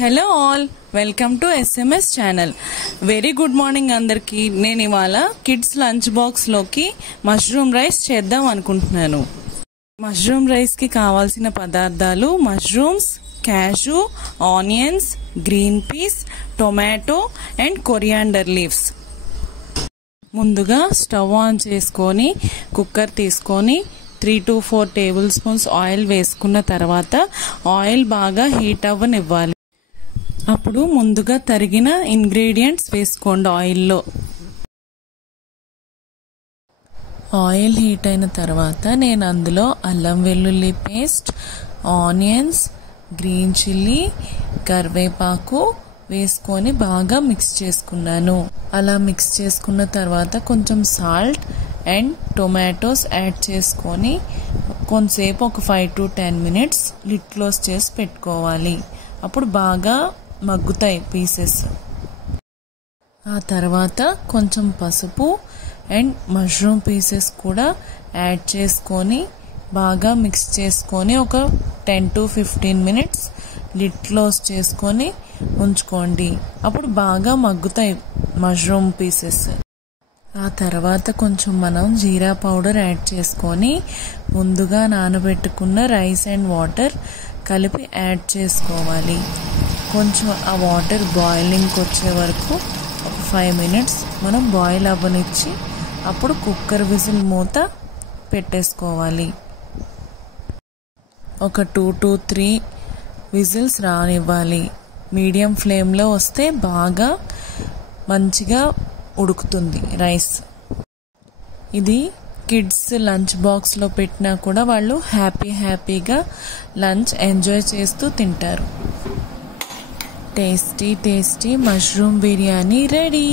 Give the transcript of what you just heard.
Hello all, welcome to SMS channel. Very good morning అందరికి. నేను ఇవాళ కిడ్స్ లంచ్ బాక్స్ లోకి మష్రూమ్ రైస్ చేద్దాం అనుకుంటున్నాను. మష్రూమ్ రైస్ కి కావాల్సిన పదార్థాలు mushrooms, cashew, onions, green peas, tomato and coriander leaves. ముందుగా స్టవ్ ఆన్ చేసుకొని కుక్కర్ తీసుకొని 3 to 4 టేబుల్ స్పూన్స్ ఆయిల్ వేసుకున్న తర్వాత ఆయిల్ బాగా హీట్ అవ్వనివ్వాలి. అప్పుడు ముందుగా తరిగిన ఇంగ్రీడియంట్స్ వేసుకోండి ఆయిల్లో. ఆయిల్ హీట్ అయిన తర్వాత నేను అందులో అల్లం వెల్లుల్లి పేస్ట్, ఆనియన్స్, గ్రీన్ చిల్లీ, కరివేపాకు వేసుకొని బాగా మిక్స్ చేసుకున్నాను. అలా మిక్స్ చేసుకున్న తర్వాత కొంచెం సాల్ట్ అండ్ టొమాటోస్ యాడ్ చేసుకొని కొంతసేపు ఒక 5 to 10 minutes లిడ్ క్లోజ్ చేసి పెట్టుకోవాలి. అప్పుడు బాగా మగ్గుతాయి పీసెస్. ఆ తర్వాత కొంచెం పసుపు అండ్ మష్రూమ్ పీసెస్ కూడా యాడ్ చేసుకొని బాగా మిక్స్ చేసుకొని ఒక 10 to 15 minutes లిడ్ క్లోజ్ చేసుకొని ఉంచుకోండి. అప్పుడు బాగా మగ్గుతాయి మష్రూమ్ పీసెస్. ఆ తర్వాత కొంచెం మనం జీరా పౌడర్ యాడ్ చేసుకొని ముందుగా నానబెట్టుకున్న రైస్ అండ్ వాటర్ కలిపి యాడ్ చేసుకోవాలి. కొంచెం ఆ వాటర్ బాయిలింగ్కి వచ్చే వరకు ఒక 5 minutes మనం బాయిల్ అవ్వనిచ్చి అప్పుడు కుక్కర్ విజిల్ మూత పెట్టేసుకోవాలి. ఒక 2 to 3 విజిల్స్ రానివ్వాలి. మీడియం ఫ్లేమ్లో వస్తే బాగా మంచిగా ఉడుకుతుంది రైస్. ఇది కిడ్స్ లంచ్ బాక్స్లో పెట్టినా కూడా వాళ్ళు హ్యాపీగా లంచ్ ఎంజాయ్ చేస్తూ తింటారు. Tasty mushroom biryani ready.